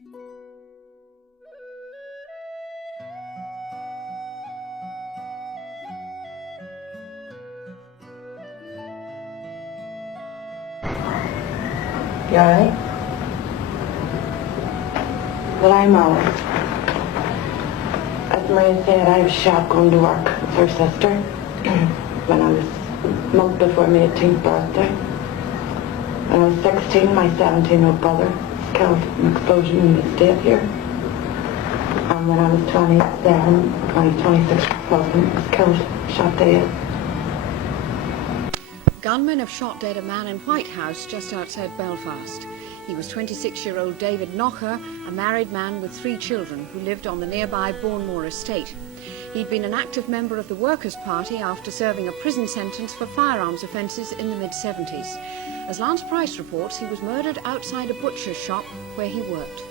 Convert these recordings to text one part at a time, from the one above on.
You alright? Well, I'm out. As Maria said, I was shot going to work with her sister when I was a month before my 18th birthday. When I was 16, my 17-year-old brother was killed in an explosion in the estate here. And when I was 27, my 26-year-old husband was killed, shot dead. Gunmen have shot dead a man in White House just outside Belfast. He was 26-year-old David Knocker, a married man with 3 children who lived on the nearby Bournemore estate. He'd been an active member of the Workers' Party after serving a prison sentence for firearms offences in the mid-70s. As Lance Price reports, he was murdered outside a butcher's shop where he worked.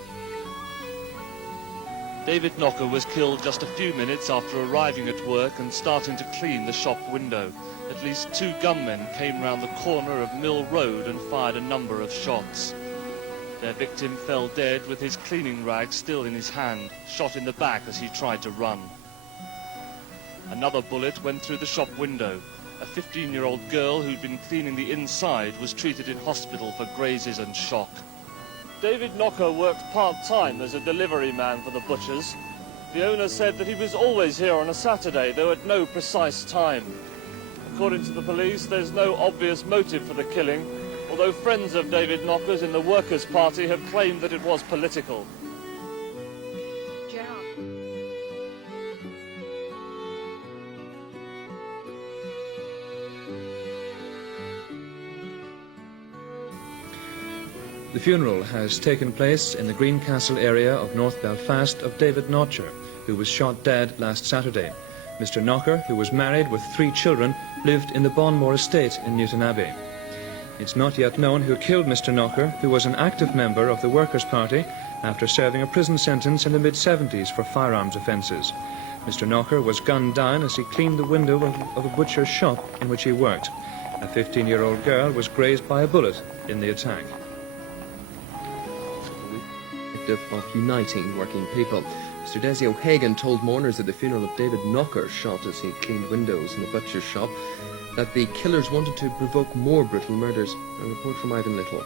David Knocker was killed just a few minutes after arriving at work and starting to clean the shop window. At least 2 gunmen came round the corner of Mill Road and fired a number of shots. Their victim fell dead with his cleaning rag still in his hand, shot in the back as he tried to run. Another bullet went through the shop window. A 15-year-old girl who'd been cleaning the inside was treated in hospital for grazes and shock. David Knocker worked part-time as a delivery man for the butchers. The owner said that he was always here on a Saturday, though at no precise time. According to the police, there's no obvious motive for the killing, although friends of David Knocker's in the Workers' Party have claimed that it was political. The funeral has taken place in the Greencastle area of North Belfast of David Knocker, who was shot dead last Saturday. Mr. Knocker, who was married with 3 children, lived in the Bournemore estate in Newton Abbey. It's not yet known who killed Mr. Knocker, who was an active member of the Workers' Party after serving a prison sentence in the mid-70s for firearms offences. Mr. Knocker was gunned down as he cleaned the window of a butcher's shop in which he worked. A 15-year-old girl was grazed by a bullet in the attack. Of uniting working people. Mr. Desi O'Hagan told mourners at the funeral of David Knocker, shot as he cleaned windows in a butcher's shop, that the killers wanted to provoke more brutal murders. A report from Ivan Little.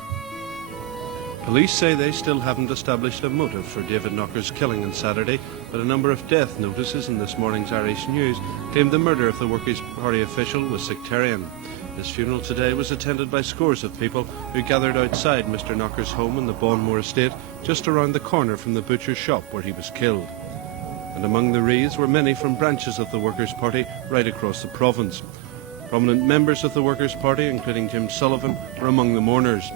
Police say they still haven't established a motive for David Knocker's killing on Saturday, but a number of death notices in this morning's Irish News claimed the murder of the Workers' Party official was sectarian. His funeral today was attended by scores of people who gathered outside Mr. Knocker's home in the Bournemore estate, just around the corner from the butcher's shop where he was killed. And among the wreaths were many from branches of the Workers' Party right across the province. Prominent members of the Workers' Party, including Jim Sullivan, were among the mourners.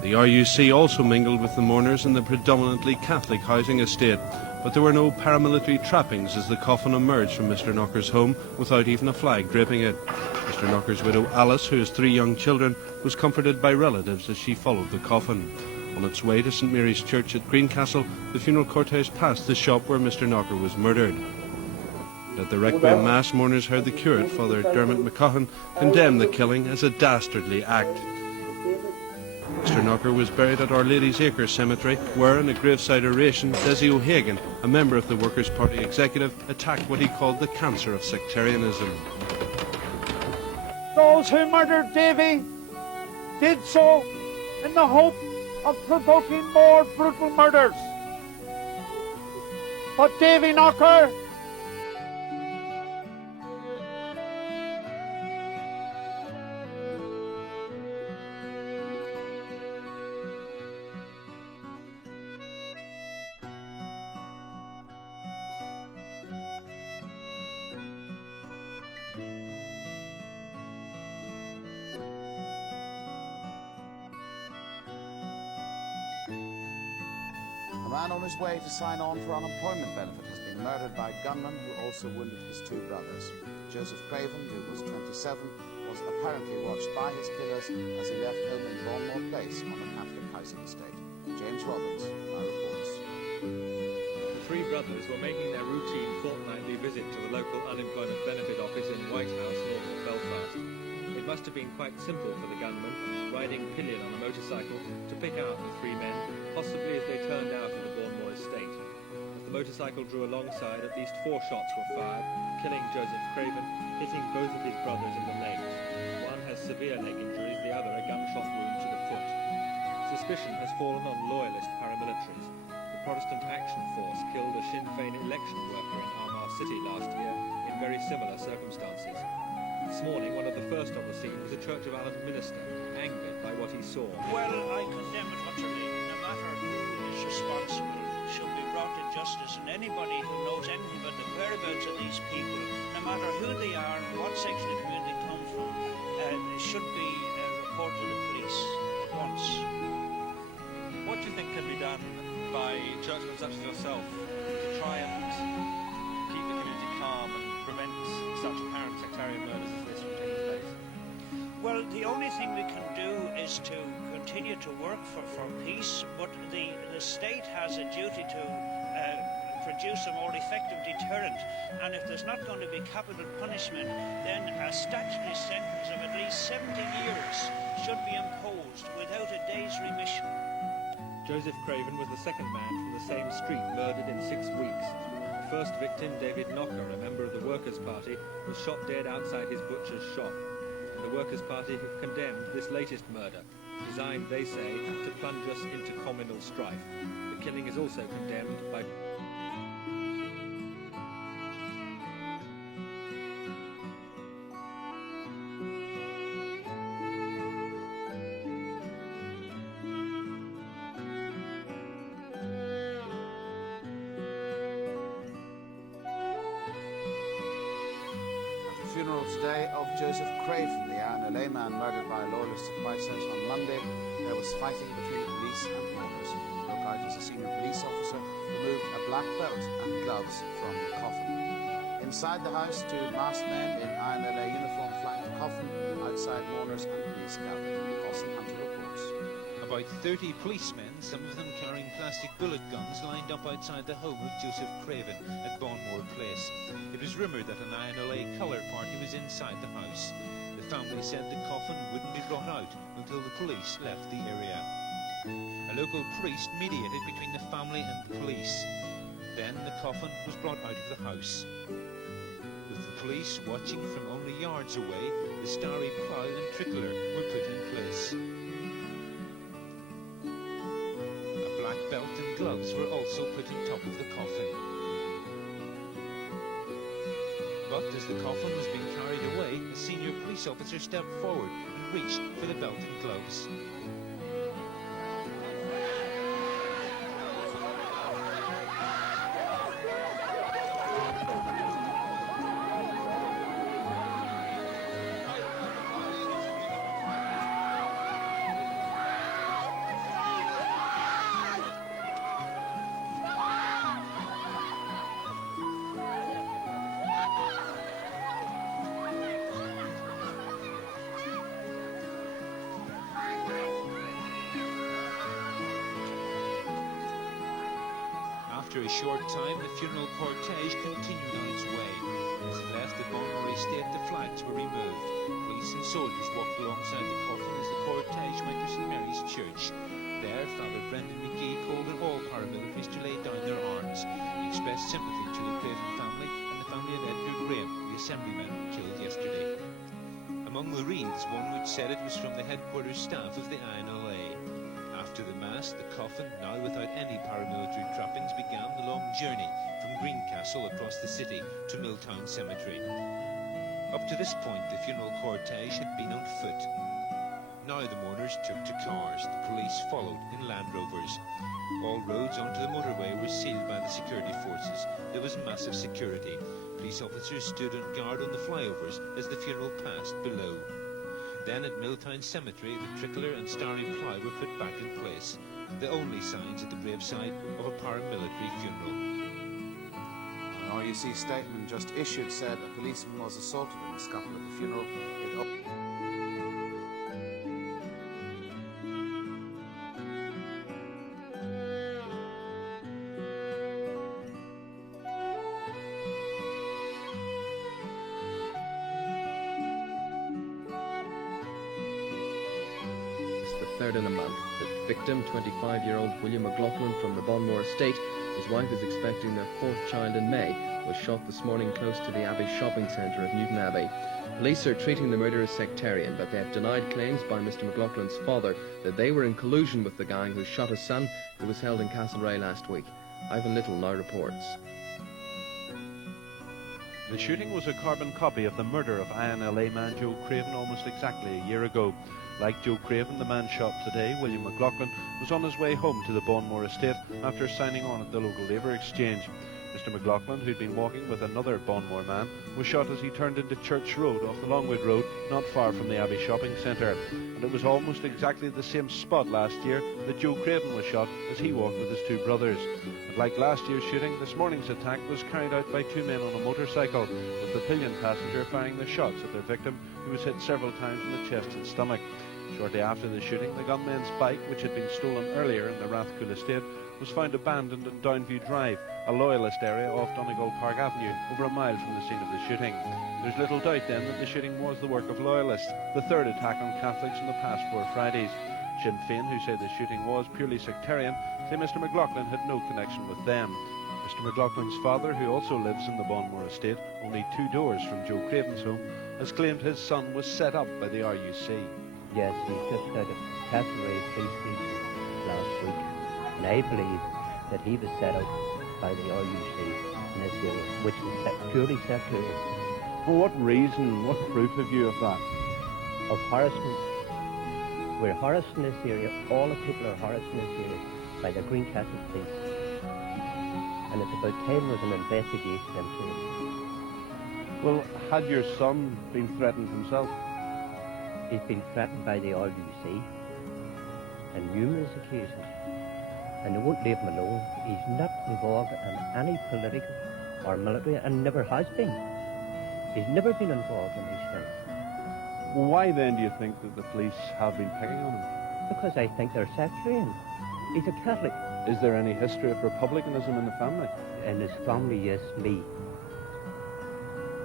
The RUC also mingled with the mourners in the predominantly Catholic housing estate, but there were no paramilitary trappings as the coffin emerged from Mr. Knocker's home without even a flag draping it. Mr. Knocker's widow Alice, who has 3 young children, was comforted by relatives as she followed the coffin. On its way to St Mary's Church at Greencastle, the funeral cortege passed the shop where Mr. Knocker was murdered. At the Requiem Mass, mourners heard the curate, Father Dermot McCaughey, condemn the killing as a dastardly act. Mr. Knocker was buried at Our Lady's Acre Cemetery, where, in a graveside oration, Desi O'Hagan, a member of the Workers' Party executive, attacked what he called the cancer of sectarianism. Those who murdered Davy did so in the hope of provoking more brutal murders. But Davy Knocker A man on his way to sign on for unemployment benefit has been murdered by gunmen who also wounded his 2 brothers. Joseph Craven, who was 27, was apparently watched by his killers as he left home in Bournemore Place on the Catholic housing estate. James Robbins, my reports. The 3 brothers were making their routine fortnightly visit to the local unemployment benefit office in White House, north of Belfast. It must have been quite simple for the gunman, riding pillion on a motorcycle, to pick out the 3 men, possibly as they motorcycle drew alongside, at least 4 shots were fired, killing Joseph Craven, hitting both of his brothers in the legs. One has severe leg injuries, the other a gunshot wound to the foot. Suspicion has fallen on loyalist paramilitaries. The Protestant Action Force killed a Sinn Féin election worker in Armagh City last year in very similar circumstances. This morning, one of the first on the scene was a Church of Ireland minister, angered by what he saw. Well, I condemn it utterly. No matter who is responsible should be brought to justice, and anybody who knows anything about the whereabouts of these people, no matter who they are and what section of the community they come from, should be reported to the police at once. What do you think can be done by churchmen such as yourself to try and keep the community calm and prevent such apparent sectarian murders as this from taking place? Well, the only thing we can do is to continue to work for peace, but the state has a duty to produce a more effective deterrent, and if there's not going to be capital punishment, then a statutory sentence of at least 70 years should be imposed without a day's remission. Joseph Craven was the second man from the same street murdered in 6 weeks. The first victim, David Knocker, a member of the Workers' Party, was shot dead outside his butcher's shop. The Workers' Party have condemned this latest murder, designed, they say, to plunge us into communal strife. The killing is also condemned by... Funeral today of Joseph Craven, the RNLA man murdered by loyalists at Christchurch on Monday. There was fighting between police and mourners. Lookout, as a senior police officer, removed a black belt and gloves from the coffin. Inside the house, 2 masked men in RNLA uniform flanked the coffin. Outside, mourners and police gathered. Austin Hunter reports. About 30 policemen, some of them carrying plastic bullet guns, lined up outside the home of Joseph Craven at Bonmore Place. It was rumoured that an INLA colour party was inside the house. The family said the coffin wouldn't be brought out until the police left the area. A local priest mediated between the family and the police. Then the coffin was brought out of the house. With the police watching from only yards away, the starry plough and tricolor were put in place. Black belt and gloves were also put on top of the coffin. But as the coffin was being carried away, a senior police officer stepped forward and reached for the belt and gloves. After a short time, the funeral cortege continued on its way. As it left the Bonmore estate, the flags were removed. Police and soldiers walked alongside the coffin as the cortege went to St Mary's Church. There, Father Brendan McGee called on all paramilitaries to lay down their arms. He expressed sympathy to the Craven family and the family of Edgar Graham, the assemblyman killed yesterday. Among the wreaths, one which said it was from the headquarters staff of the INLA. After the Mass, the coffin, now without any paramilitary trappings, began the long journey from Greencastle across the city to Milltown Cemetery. Up to this point, the funeral cortege had been on foot. Now the mourners took to cars. The police followed in Land Rovers. All roads onto the motorway were sealed by the security forces. There was massive security. Police officers stood on guard on the flyovers as the funeral passed below. Then at Milltown Cemetery, the tricolor and starry plough were put back in place, the only signs at the graveside of a paramilitary funeral. An RUC statement just issued said a policeman was assaulted in the scuffle at the funeral. third in a month. The victim, 25-year-old William McLaughlin from the Bonmore estate, his wife is expecting their fourth child in May, was shot this morning close to the Abbey shopping centre of Newton Abbey. Police are treating the murder as sectarian, but they have denied claims by Mr McLaughlin's father that they were in collusion with the gang who shot his son, who was held in Castlereagh last week. Ivan Little now reports. The shooting was a carbon copy of the murder of INLA man Joe Craven almost exactly a year ago. Like Joe Craven, the man shot today, William McLaughlin, was on his way home to the Bonmore estate after signing on at the local labour exchange. Mr McLaughlin, who'd been walking with another Bonmore man, was shot as he turned into Church Road off the Longwood Road, not far from the Abbey shopping centre. And it was almost exactly the same spot last year that Joe Craven was shot as he walked with his two brothers. And like last year's shooting, this morning's attack was carried out by two men on a motorcycle, with the pillion passenger firing the shots at their victim, who was hit several times in the chest and stomach. Shortly after the shooting, the gunman's bike, which had been stolen earlier in the Rathcoole estate, was found abandoned in Downview Drive, a loyalist area off Donegal Park Avenue, over a mile from the scene of the shooting. There's little doubt then that the shooting was the work of loyalists, the third attack on Catholics in the past 4 Fridays. Sinn Féin, who say the shooting was purely sectarian, say Mr McLaughlin had no connection with them. Mr McLaughlin's father, who also lives in the Bonmore estate, only 2 doors from Joe Craven's home, has claimed his son was set up by the RUC. Yes, he just out of Castlereagh police station last week, and I believe that he was set up by the RUC in this area, which is purely sectarian. For what reason? What proof have you of that? Of harassment. We're harassed in this area, all the people are harassed in this area by the Greencastle police. And it's about time there was an investigation into it. Well, had your son been threatened himself? He's been threatened by the RUC on numerous occasions, and they won't leave him alone. He's not involved in any political or military, and never has been. He's never been involved in these things. Well, why then do you think that the police have been picking on him? Because I think they're sectarian. He's a Catholic. Is there any history of republicanism in the family? In his family, yes, me.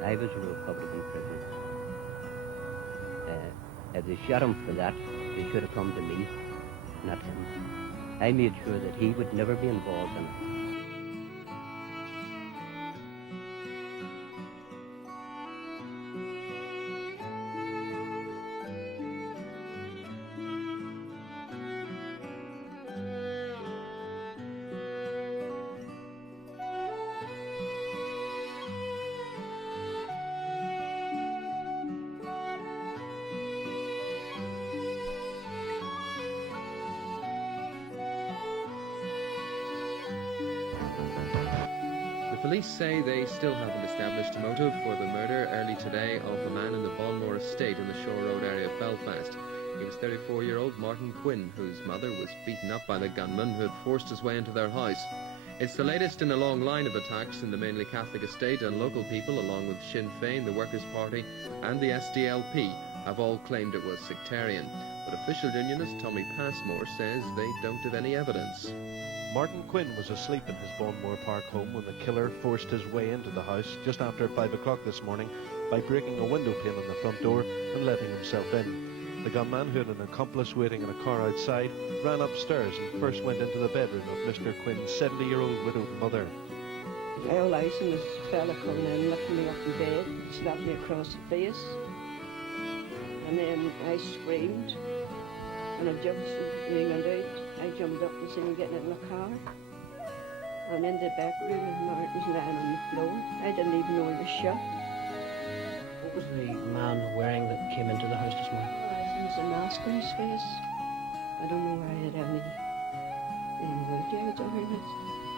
I was a Republican prisoner. If they shot him for that, they should have come to me, not him. I made sure that he would never be involved in it. The police say they still haven't established a motive for the murder early today of a man in the Bonmore estate in the Shore Road area of Belfast. He was 34-year-old Martin Quinn, whose mother was beaten up by the gunman who had forced his way into their house. It's the latest in a long line of attacks in the mainly Catholic estate, and local people, along with Sinn Féin, the Workers' Party and the SDLP, have all claimed it was sectarian. But official unionist Tommy Passmore says they don't have any evidence. Martin Quinn was asleep in his Bonmore Park home when the killer forced his way into the house just after 5 o'clock this morning by breaking a window pane on the front door and letting himself in. The gunman, who had an accomplice waiting in a car outside, ran upstairs and first went into the bedroom of Mr. Quinn's 70-year-old widowed mother. I always seen this fella coming in, lifting me up in bed, slapped me across the face, and then I screamed, and I jumped and went out. I jumped up and seen him getting in the car. And in the back room, and Martin's lying on the floor. I didn't even know he was shot. What was the man wearing that came into the house this morning? There was a mask on his face. I don't know where I had any words over it.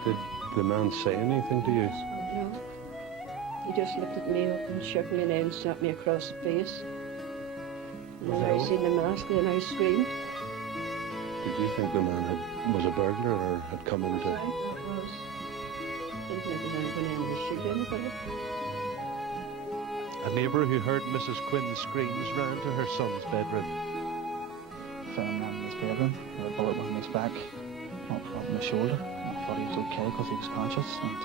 Did the man say anything to you? No. He just looked at me up and shook me and then slapped me across the face. And then I seen the mask and then I screamed. Did you think the man was a burglar or had come into... I was. Didn't think he was going to shoot anybody. A neighbour who heard Mrs. Quinn's screams ran to her son's bedroom. Found him in his bedroom with a bullet in his back, up on the shoulder. I thought he was okay because he was conscious, and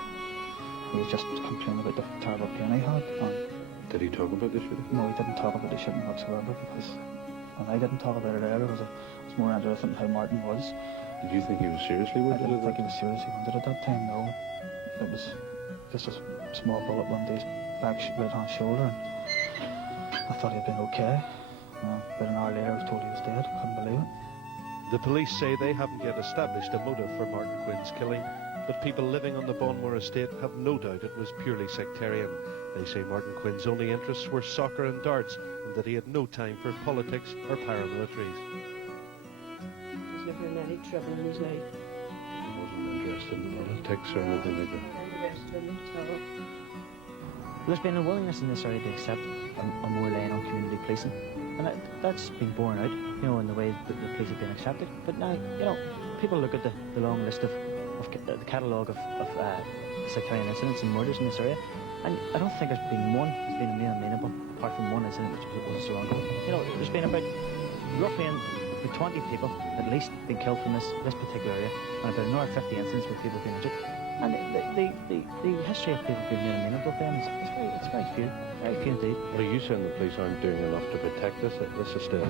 he was just complaining about the terrible pain he had. And did he talk about the shooting? No, he didn't talk about the shooting whatsoever, because, and I didn't talk about it earlier because I was was more interested in how Martin was. Did you think he was seriously wounded? I didn't think he was seriously wounded at that time, no. It was just a small bullet went to his back right-hand shoulder, and I thought he'd been okay. But an hour later I was told he was dead. Couldn't believe it. The police say they haven't yet established a motive for Martin Quinn's killing, but people living on the Bonmore estate have no doubt it was purely sectarian. They say Martin Quinn's only interests were soccer and darts, and that he had no time for politics or paramilitaries. He's never in any trouble in his life. He wasn't interested in politics or anything like that. There's been a willingness in this area to accept a more line on community policing, and that's been borne out, you know, in the way that the police have been accepted. But now, you know, people look at the long list of the catalogue of sectarian incidents and murders in this area, and I don't think there's been one that's been amenable, apart from one incident which was a Toronto. You know, there's been about roughly 20 people at least been killed from this particular area, and about another 50 incidents where people have been injured. And the history of people being made amenable to them it's very few indeed. What are you saying the police aren't doing enough to protect this estate?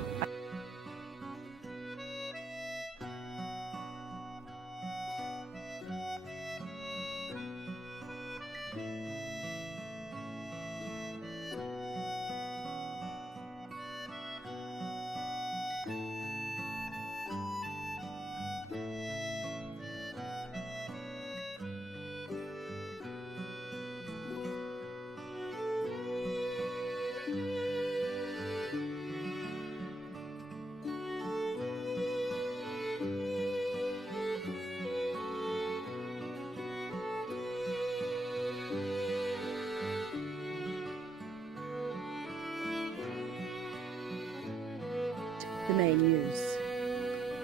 The main news.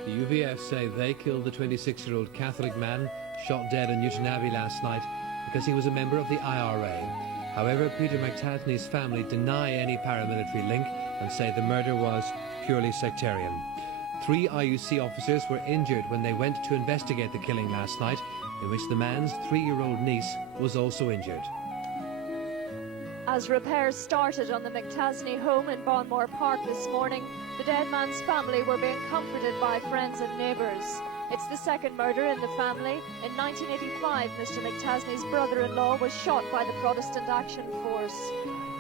The UVF say they killed the 26-year-old Catholic man shot dead in Newton Abbey last night because he was a member of the IRA. However, Peter McTasney's family deny any paramilitary link and say the murder was purely sectarian. 3 IUC officers were injured when they went to investigate the killing last night, in which the man's 3-year-old niece was also injured. As repairs started on the McTasney home in Bonmore Park this morning, the dead man's family were being comforted by friends and neighbours. It's the second murder in the family. In 1985, Mr. McTasney's brother-in-law was shot by the Protestant Action Force.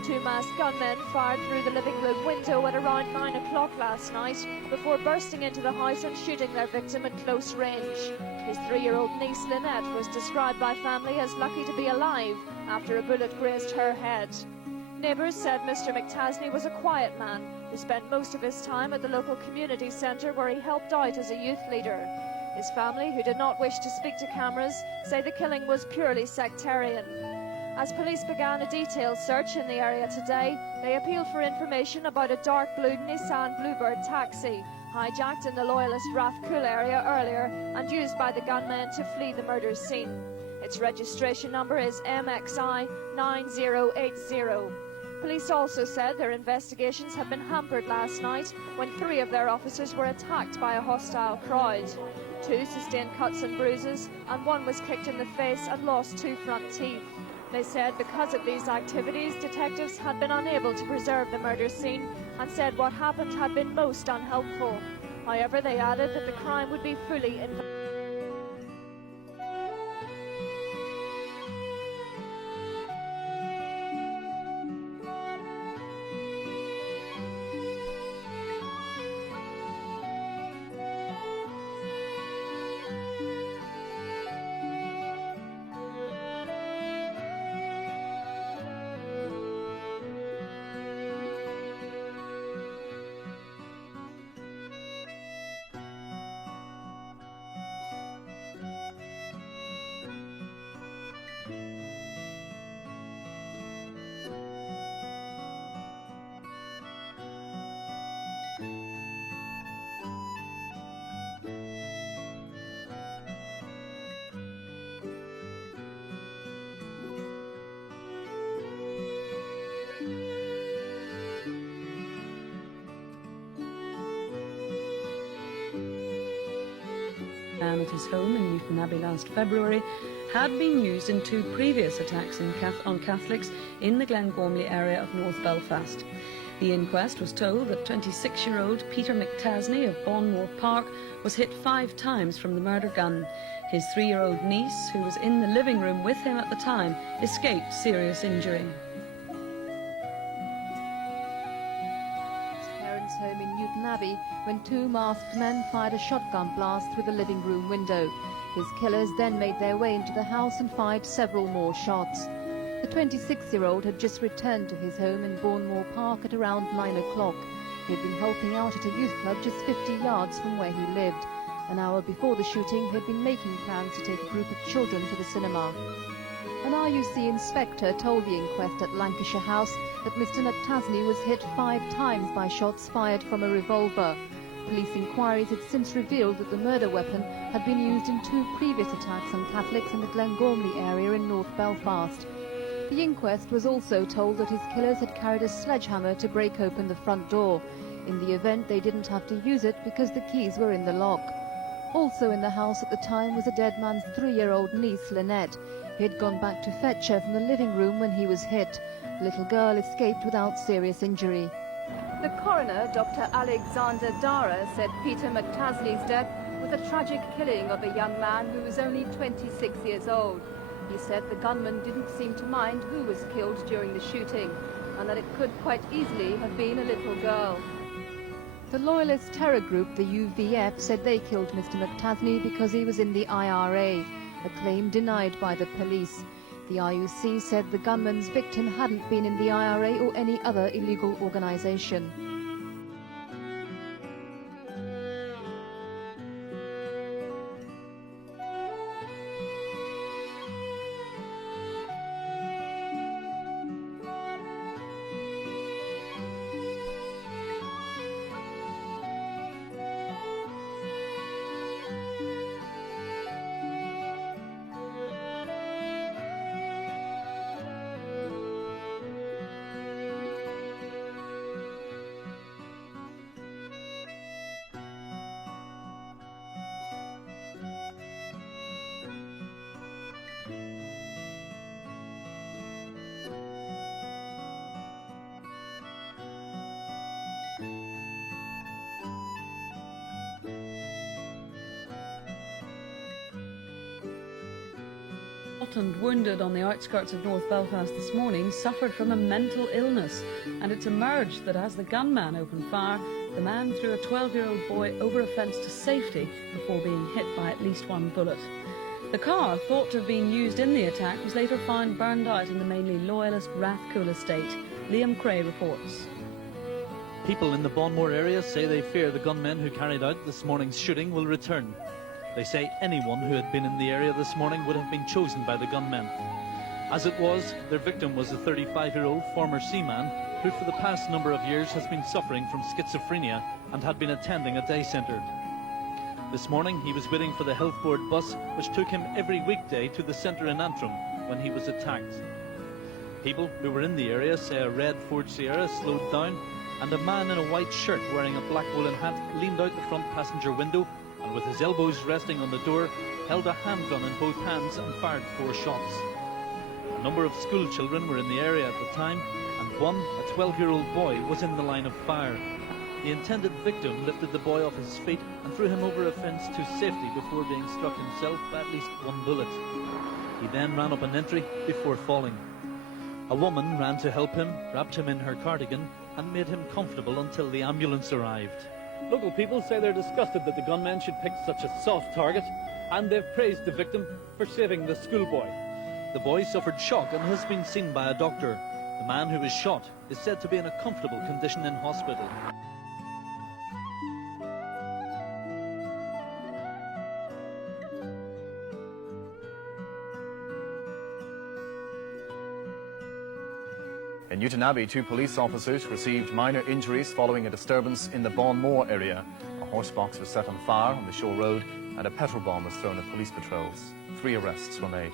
2 masked gunmen fired through the living room window at around 9 o'clock last night before bursting into the house and shooting their victim at close range. His 3-year-old niece Lynette was described by family as lucky to be alive after a bullet grazed her head. Neighbours said Mr. McTasney was a quiet man who spent most of his time at the local community centre where he helped out as a youth leader. His family, who did not wish to speak to cameras, say the killing was purely sectarian. As police began a detailed search in the area today, they appealed for information about a dark blue Nissan Bluebird taxi hijacked in the Loyalist Rathcoole area earlier and used by the gunmen to flee the murder scene. Its registration number is MXI 9080. Police also said their investigations had been hampered last night when 3 of their officers were attacked by a hostile crowd. 2 sustained cuts and bruises, and 1 was kicked in the face and lost 2 front teeth. They said because of these activities, detectives had been unable to preserve the murder scene and said what happened had been most unhelpful. However, they added that the crime would be fully investigated. At his home in Newton Abbey last February had been used in 2 previous attacks on Catholics in the Glengormley area of North Belfast. The inquest was told that 26-year-old Peter McTasney of Bonmore Park was hit 5 times from the murder gun. His 3-year-old niece, who was in the living room with him at the time, escaped serious injury. Parents' home in Newton Abbey when 2 masked men fired a shotgun blast through the living room window. His killers then made their way into the house and fired several more shots. The 26-year-old had just returned to his home in Bournemore Park at around 9 o'clock. He had been helping out at a youth club just 50 yards from where he lived. An hour before the shooting, he had been making plans to take a group of children to the cinema. An RUC inspector told the inquest at Lancashire House that Mr McTasney was hit 5 times by shots fired from a revolver. Police inquiries had since revealed that the murder weapon had been used in 2 previous attacks on Catholics in the Glengormley area in North Belfast. The inquest was also told that his killers had carried a sledgehammer to break open the front door. In the event, they didn't have to use it because the keys were in the lock. Also in the house at the time was the dead man's 3-year-old niece, Lynette. He had gone back to fetch her from the living room when he was hit. The little girl escaped without serious injury. The coroner, Dr. Alexander Dara, said Peter McTasney's death was a tragic killing of a young man who was only 26 years old. He said the gunman didn't seem to mind who was killed during the shooting, and that it could quite easily have been a little girl. The Loyalist terror group, the UVF, said they killed Mr McTasney because he was in the IRA, a claim denied by the police. The RUC said the gunman's victim hadn't been in the IRA or any other illegal organisation. And wounded on the outskirts of North Belfast this morning suffered from a mental illness, and it's emerged that as the gunman opened fire, the man threw a 12-year-old boy over a fence to safety before being hit by at least 1 bullet. The car, thought to have been used in the attack, was later found burned out in the mainly loyalist Rathcoole estate. Liam Cray reports. People in the Bonmore area say they fear the gunmen who carried out this morning's shooting will return. They say anyone who had been in the area this morning would have been chosen by the gunmen. As it was, their victim was a 35-year-old former seaman who for the past number of years has been suffering from schizophrenia and had been attending a day centre. This morning he was waiting for the health board bus which took him every weekday to the centre in Antrim when he was attacked. People who were in the area say a red Ford Sierra slowed down and a man in a white shirt wearing a black woolen hat leaned out the front passenger window and with his elbows resting on the door, held a handgun in both hands and fired 4 shots. A number of school children were in the area at the time, and one, a 12-year-old boy, was in the line of fire. The intended victim lifted the boy off his feet and threw him over a fence to safety before being struck himself by at least 1 bullet. He then ran up an entry before falling. A woman ran to help him, wrapped him in her cardigan, and made him comfortable until the ambulance arrived. Local people say they're disgusted that the gunmen should pick such a soft target, and they've praised the victim for saving the schoolboy. The boy suffered shock and has been seen by a doctor. The man who was shot is said to be in a comfortable condition in hospital. In Newton Abbey, 2 police officers received minor injuries following a disturbance in the Bonmore area. A horse box was set on fire on the Shore Road and a petrol bomb was thrown at police patrols. 3 arrests were made.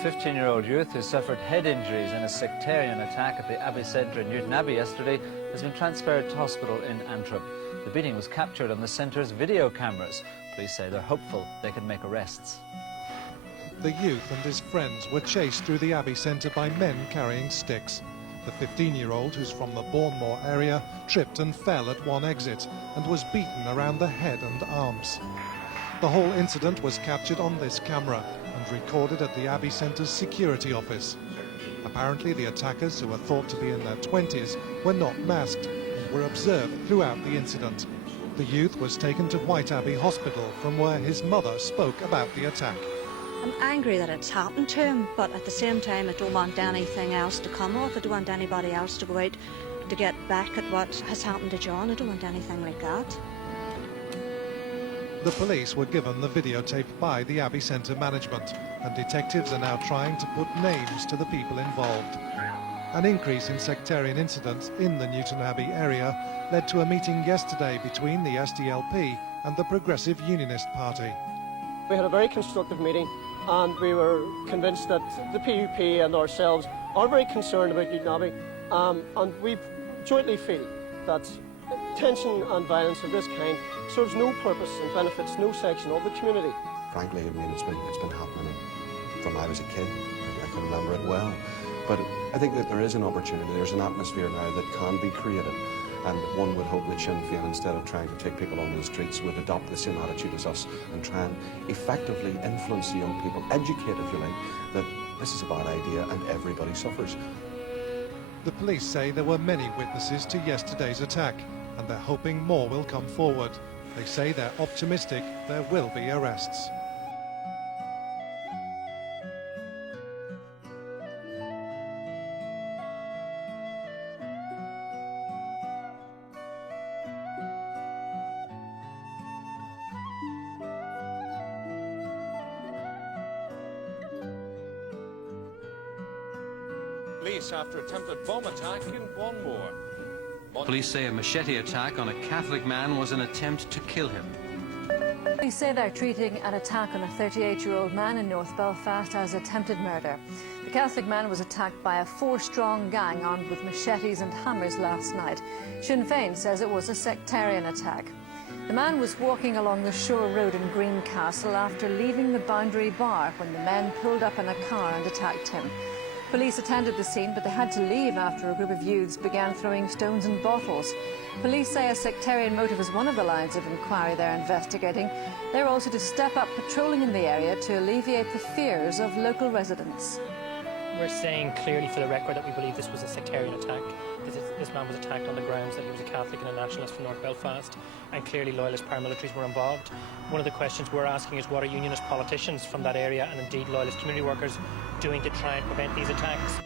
15-year-old youth who suffered head injuries in a sectarian attack at the Abbey Centre in Newtonabbey yesterday has been transferred to hospital in Antrim. The beating was captured on the centre's video cameras. Police say they're hopeful they can make arrests. The youth and his friends were chased through the Abbey Centre by men carrying sticks. The 15-year-old, who's from the Bournemore area, tripped and fell at one exit and was beaten around the head and arms. The whole incident was captured on this camera and recorded at the Abbey Centre's security office. Apparently the attackers, who were thought to be in their 20s, were not masked and were observed throughout the incident. The youth was taken to White Abbey Hospital, from where his mother spoke about the attack. I'm angry that it's happened to him, but at the same time I don't want anything else to come of it. I don't want anybody else to go out to get back at what has happened to John. I don't want anything like that. The police were given the videotape by the Abbey Centre management, and detectives are now trying to put names to the people involved. An increase in sectarian incidents in the Newtonabbey area led to a meeting yesterday between the SDLP and the Progressive Unionist Party. We had a very constructive meeting, and we were convinced that the PUP and ourselves are very concerned about Newtonabbey, and we jointly feel that tension and violence of this kind serves no purpose and benefits no section of the community. Frankly, I mean, it's been happening from I was a kid. I can remember it well. But I think that there is an opportunity, there's an atmosphere now that can be created, and one would hope that Sinn Féin, instead of trying to take people onto the streets, would adopt the same attitude as us and try and effectively influence the young people, educate, if you like, that this is a bad idea and everybody suffers. The police say there were many witnesses to yesterday's attack, and they're hoping more will come forward. They say they're optimistic there will be arrests. Police after attempted bomb attack in Bournemore. Police say a machete attack on a Catholic man was an attempt to kill him. Police say they're treating an attack on a 38-year-old man in North Belfast as attempted murder. The Catholic man was attacked by a 4-strong gang armed with machetes and hammers last night. Sinn Féin says it was a sectarian attack. The man was walking along the Shore Road in Greencastle after leaving the Boundary Bar when the men pulled up in a car and attacked him. Police attended the scene, but they had to leave after a group of youths began throwing stones and bottles. Police say a sectarian motive is one of the lines of inquiry they're investigating. They're also to step up patrolling in the area to alleviate the fears of local residents. We're saying clearly for the record that we believe this was a sectarian attack. This man was attacked on the grounds that he was a Catholic and a nationalist from North Belfast, and clearly loyalist paramilitaries were involved. One of the questions we're asking is what are unionist politicians from that area and indeed loyalist community workers doing to try and prevent these attacks?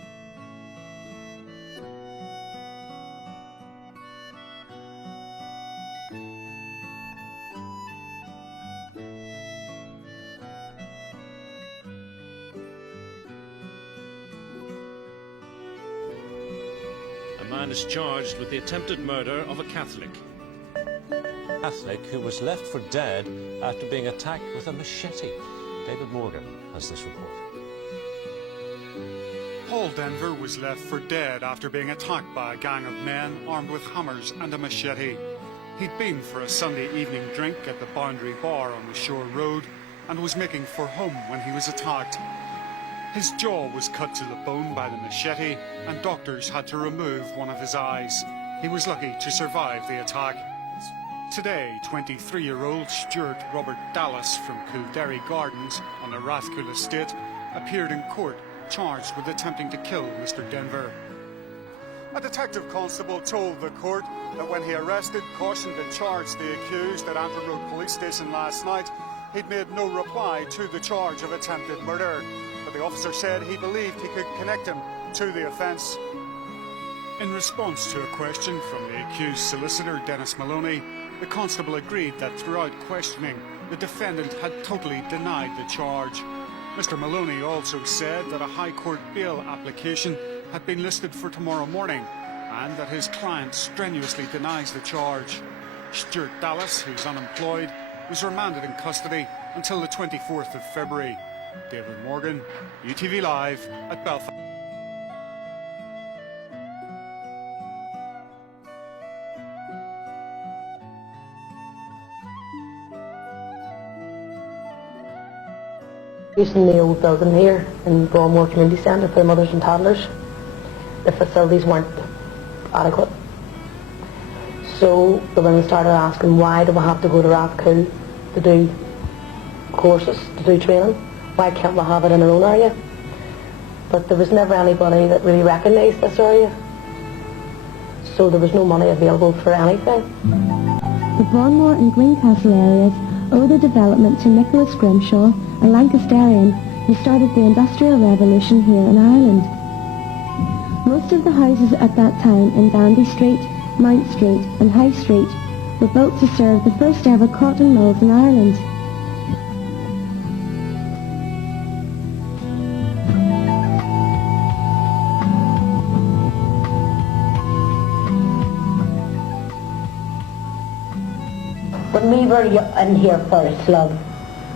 A man is charged with the attempted murder of a Catholic. Catholic who was left for dead after being attacked with a machete. David Morgan has this report. Paul Denver was left for dead after being attacked by a gang of men armed with hammers and a machete. He'd been for a Sunday evening drink at the Boundary Bar on the Shore Road and was making for home when he was attacked. His jaw was cut to the bone by the machete, and doctors had to remove one of his eyes. He was lucky to survive the attack. Today, 23-year-old Stuart Robert Dallas from Kildare Gardens on the Rathcoole estate appeared in court charged with attempting to kill Mr. Denver. A detective constable told the court that when he arrested, cautioned and charged the accused at Antrim Road Police Station last night, he'd made no reply to the charge of attempted murder. The officer said he believed he could connect him to the offence. In response to a question from the accused solicitor, Dennis Maloney, the constable agreed that throughout questioning, the defendant had totally denied the charge. Mr. Maloney also said that a High Court bail application had been listed for tomorrow morning and that his client strenuously denies the charge. Stuart Dallas, who's unemployed, was remanded in custody until the 24th of February. David Morgan, UTV Live at Belfast. Using the old building here in Broadmoor Community Centre for the mothers and toddlers, the facilities weren't adequate. So the women started asking, why do we have to go to Rathcoole to do courses, to do training? Why can't we have it in our own area? But there was never anybody that really recognised this area. So there was no money available for anything. The Broadmoor and Greencastle areas owe their development to Nicholas Grimshaw, a Lancasterian who started the Industrial Revolution here in Ireland. Most of the houses at that time in Dandy Street, Mount Street and High Street were built to serve the first ever cotton mills in Ireland. When we were in here first, love,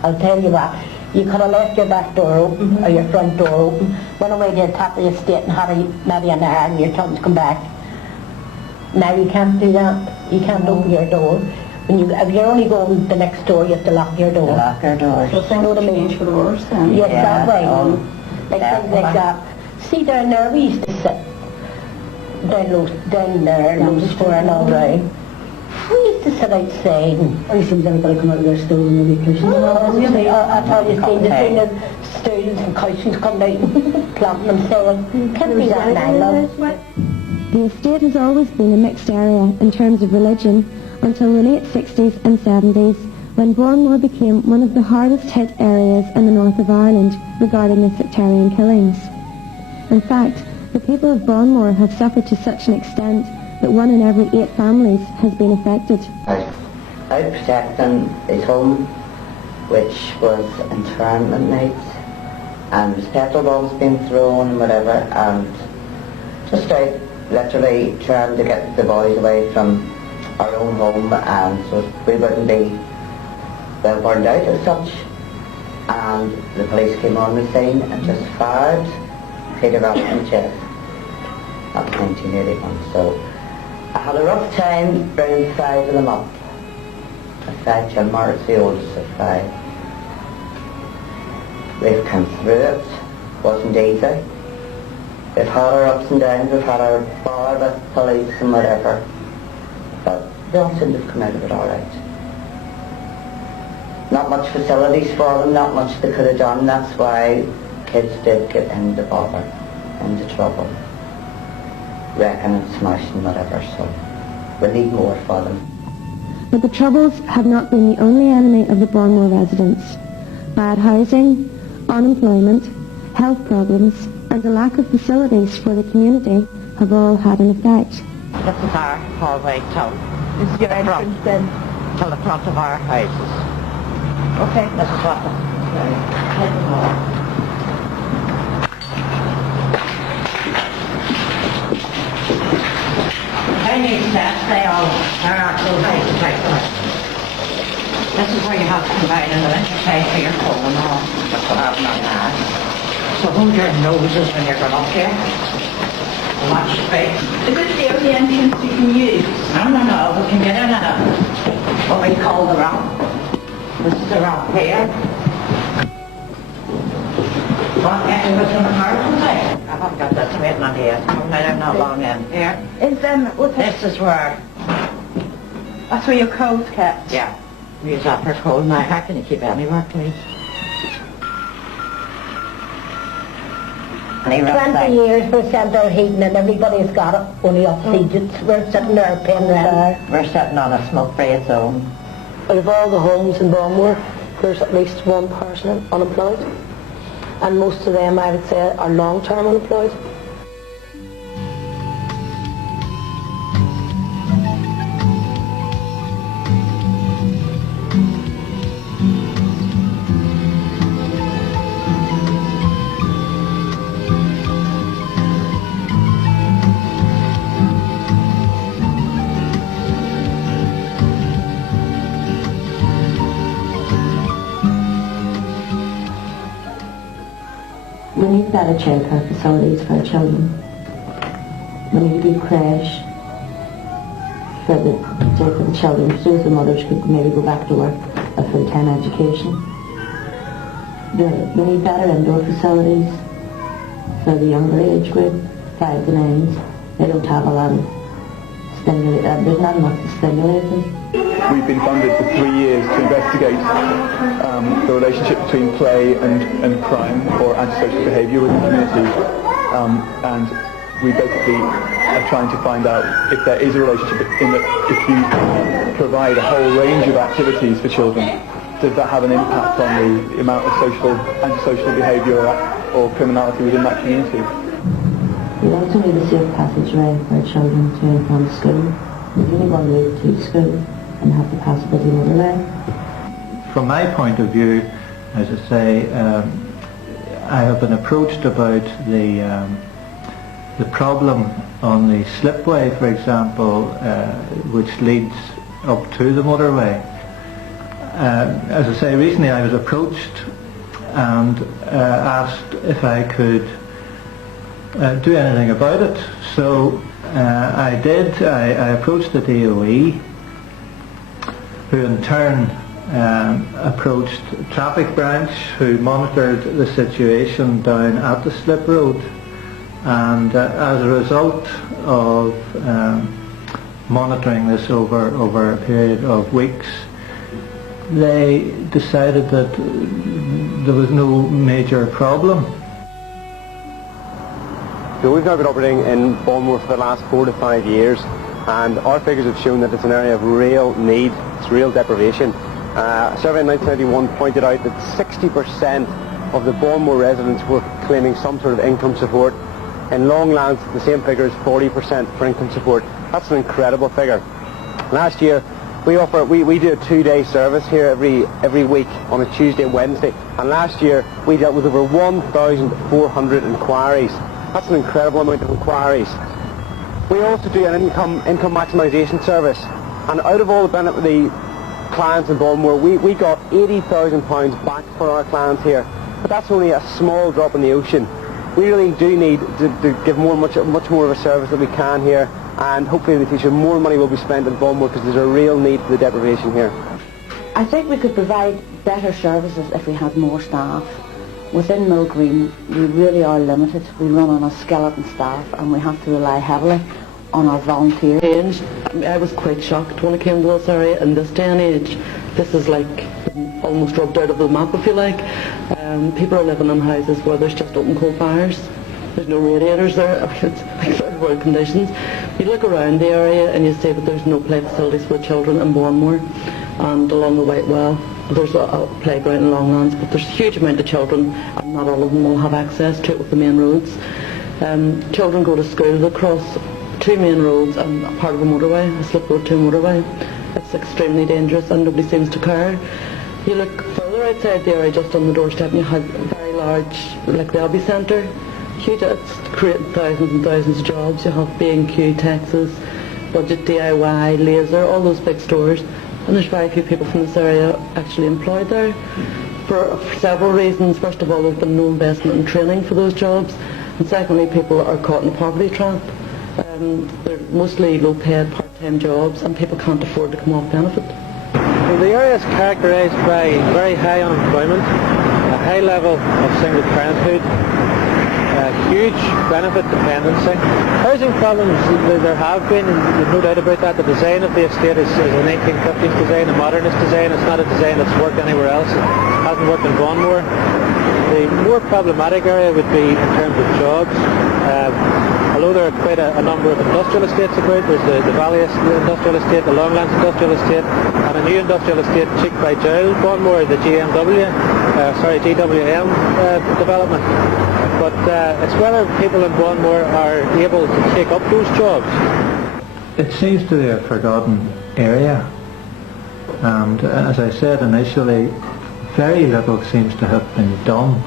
I'll tell you what, you could have left your back door open or your front door open, went away to the top of the estate and had maybe an hour and your chum to come back. Now you can't do that. You can't open your door. If you're only going the next door, you have to lock your door. Lock your door. So you know what I mean? For the worse then. Yes, Yeah. that way. Like things like that. See down there, we used to sit down there, Low Square and all round. We used to sit outside and... I see everybody come out of their stool and maybe cushions. I tell you, see the stools and cushions come out and planting themselves. Can't be that now, love. The estate has always been a mixed area in terms of religion until the late 60s and 70s, when Bournemore became one of the hardest hit areas in the north of Ireland regarding the sectarian killings. In fact, the people of Bournemore have suffered to such an extent that 1 in every 8 families has been affected. Out protecting his home, which was internment nights, and there's petrol bombs being thrown and whatever, and just out literally trying to get the boys away from our own home, and so we wouldn't be well burned out as such. And the police came on the scene and just fired Peter Ross in the chest. That was 1981, so I had a rough time bringing 5 of them up. 5 children, it's the oldest of 5. We've come through it, wasn't easy. We've had our ups and downs, we've had our bar with police and whatever, but they all seem to have come out of it all right. Not much facilities for them, not much they could have done, that's why kids did get into bother, into trouble, wrecking and smashing whatever, so we need more for them. But the Troubles have not been the only enemy of the Bournemore residents. Bad housing, unemployment, health problems and a lack of facilities for the community have all had an effect. This is our hallway till is your entrance then? Till the front of our houses. Okay. This is what the head hall. How many steps there are so high to take them. This is where you have to combine in the winter time for your phone and all. That's what happened on that. So hold your noses when you're going up here. Watch your face. Is this the only entrance you can use? No, we can get in at what we call the ramp. This is the ramp here. Want to get in with some cars today? I haven't got this waiting on here. I'm not long in. Here. This is where... That's where your coal's kept? Yeah. We use that for coal. Now, how can you keep anywhere, please? 20 years for central heating and everybody's got it, only oxygen. We're sitting there paying rent. We're sitting on a smoke-free zone. Out of all the homes in Bournemore, there's at least one person unemployed. And most of them, I would say, are long-term unemployed. need better childcare facilities for our children. We need a good creche for the children, so the mothers could maybe go back to work, a full-time education. We need better indoor facilities for the younger age group, 5 to 9s. They don't have a lot of there's not enough to stimulate them. We've been funded for 3 years to investigate the relationship between play and crime or antisocial behaviour within the community. And we basically are trying to find out if there is a relationship in that if you provide a whole range of activities for children, does that have an impact on the amount of antisocial behaviour or criminality within that community? We also need a safe passageway for our children to and from school. There's only one route to school and have to pass a busy motorway. From my point of view, as I say, I have been approached about the problem on the slipway, for example, which leads up to the motorway. As I say, recently I was approached and asked if I could do anything about it. So I did. I approached the DOE, who in turn approached Traffic Branch, who monitored the situation down at the slip road. And as a result of monitoring this over a period of weeks, they decided that there was no major problem. So we've now been operating in Balmore for the last 4 to 5 years, and our figures have shown that it's an area of real need, it's real deprivation. A survey in 1991 pointed out that 60% of the Balmore residents were claiming some sort of income support. In Longlands, the same figure is 40% for income support. That's an incredible figure. Last year, we do a 2-day service here every week on a Tuesday and Wednesday, and last year we dealt with over 1,400 inquiries. That's an incredible amount of inquiries. We also do an income maximisation service, and out of all the clients in Balmore, we got £80,000 back for our clients here. But that's only a small drop in the ocean. We really do need to give much more of a service that we can here, and hopefully in the future more money will be spent in Balmore because there's a real need for the deprivation here. I think we could provide better services if we had more staff. Within Mill Green, we really are limited. We run on a skeleton staff and we have to rely heavily on our volunteers. I was quite shocked when I came to this area. In this day and age, this is like almost rubbed out of the map, if you like. People are living in houses where there's just open coal fires. There's no radiators there. It's like third world conditions. You look around the area and you see that there's no play facilities for the children in Bournemouth, and along the White Well there's a playground in Longlands, but there's a huge amount of children and not all of them will have access to it with the main roads. Children go to school across 2 main roads and part of a motorway, a slip road to a motorway. It's extremely dangerous and nobody seems to care. You look further outside the area, just on the doorstep, and you have very large, like the Abbey Centre. Huge, it's creating thousands and thousands of jobs. You have B&Q, Texas, Budget DIY, Laser, all those big stores. And there's very few people from this area actually employed there for several reasons. First of all, there's been no investment in training for those jobs. And secondly, people are caught in the poverty trap. They're mostly low-paid part-time jobs and people can't afford to come off benefit. Well, the area is characterised by very high unemployment, a high level of single parenthood, huge benefit dependency. Housing problems there have been, and no doubt about that. The design of the estate is a 1950s design, a modernist design. It's not a design that's worked anywhere else. It hasn't worked in Vaughanmore. The more problematic area would be in terms of jobs. Although there are quite a number of industrial estates about, there's the Valley Industrial Estate, the Longlands Industrial Estate, and a new industrial estate cheeked by Jowl, Vaughanmore, the GWM development. But it's whether people in Vaughanmore are able to take up those jobs. It seems to be a forgotten area, and as I said initially, very little seems to have been done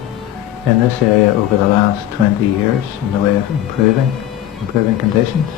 in this area over the last 20 years in the way of improving conditions.